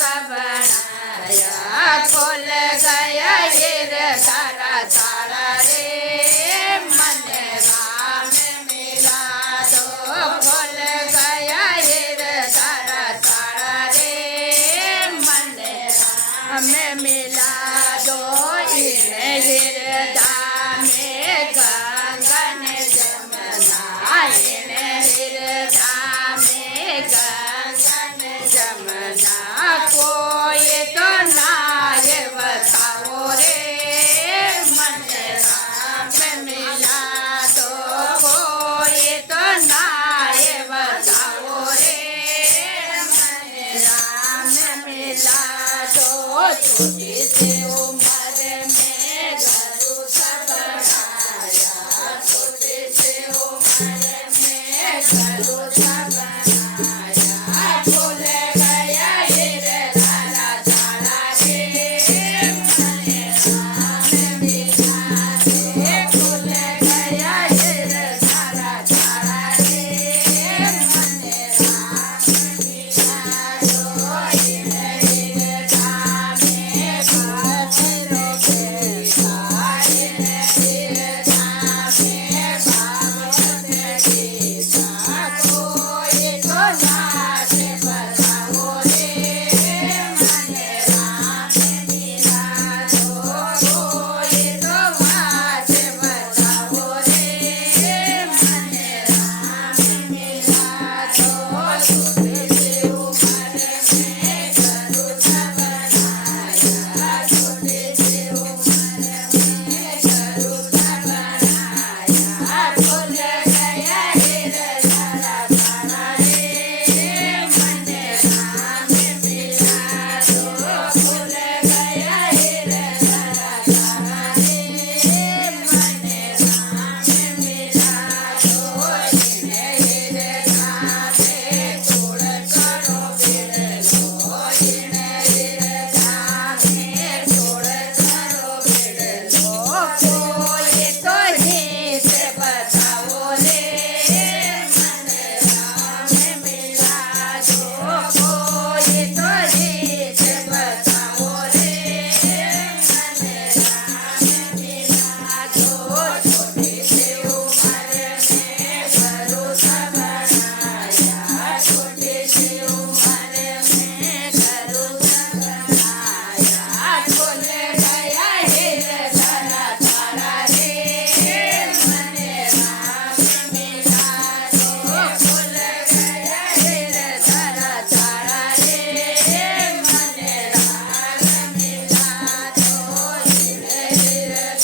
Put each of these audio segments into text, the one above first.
सा बनाया खोल गया हीर तारा तारा रे मन राम मिला दो खोल गया हीर तारा तारा रे मन राम मिला दो हीर दामे गंगन जमना हीर दामे गंगन जमना कोई तो नाय बताओ रे मन राम मिला दो कोई तो नाय बताओ रे मन राम मिला दो छोटी सी उम्र में घरू सब बनाया छोटी सी उम्र में घरू सब बनाया भूल गया हीर तारा तारा रे मन राम मिला दे भूल गया हीर तारा तारा रे मन राम मिला दो हीर दामे भद्रो बेटा हीर दामे भागवत गीता कोई तो नाच बताओ रे मन राम मिला दो कोई तो नाच बताओ रे मन राम मिला दो छोटी सी उम्र में घरू सब बनाया छोटी सी उम्र में घरू सब बनाया भूल गया हीर तारा तारा रे मन राम मिला दो भूल गया हीर तारा तारा रे मन राम मिला दो हीर दामे छोड़ करो बिरलो हीर दामे छोड़ करो बिरलो कोई तो हित बताओ रे मन राम मिला दो कोई तो हित बताओ रे मन राम मिला दो छोटी सी उम्र में घरू सब बनाया छोटी सी उम्र में घरू सब बनाया भूल गया हीर तारा तारा रे मन राम मिला दो भूल गया हीर तारा तारा रे मन राम मिला दो हीर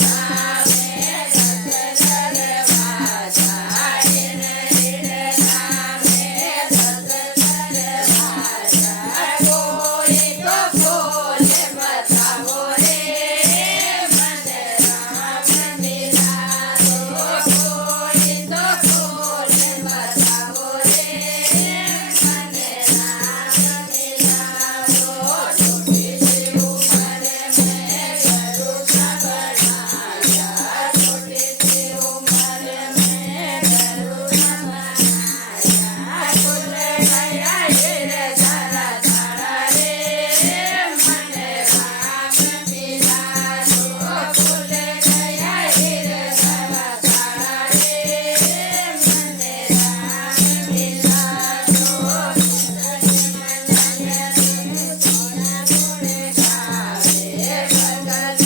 दामे भद्र बाजा हीर दामे भद्र बाजा कोई तो बोल बताओ रे मन राम मिला दो कोई तो बोल बताओ रे मन राम मिला दो छोटी सी उम्र में घरू सब बनाया छोटी सी उम्र में घरू सब बनाया भूल गया हीर तारा तारा रे मन राम मिला दो भूल गया हीर तारा तारा रे मन राम मिला दो थोड़ा थोड़े गावे भगत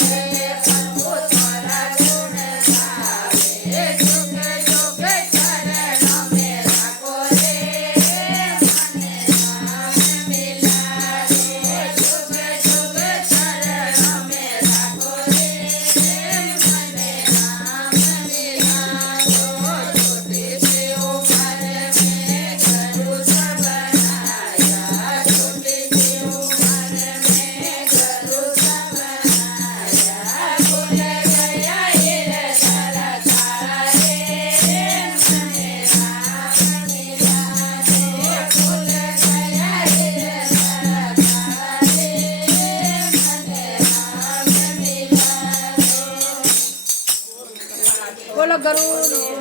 सखे प्रभु थोड़ा गुण गावे जुग जुग चरणों में रखो रे मन राम मिला दो जुग जुग चरणों में रखो रे मन राम मिला दो छोटी सी उम्र में घरू सब बनाया छोटी सी उम्र में घरू सब बनाया भूल गया हीर तारा तारा रे मन राम मिला दो भूल गया हीर तारा तारा रे मन राम मिला दो बोलो गरुड़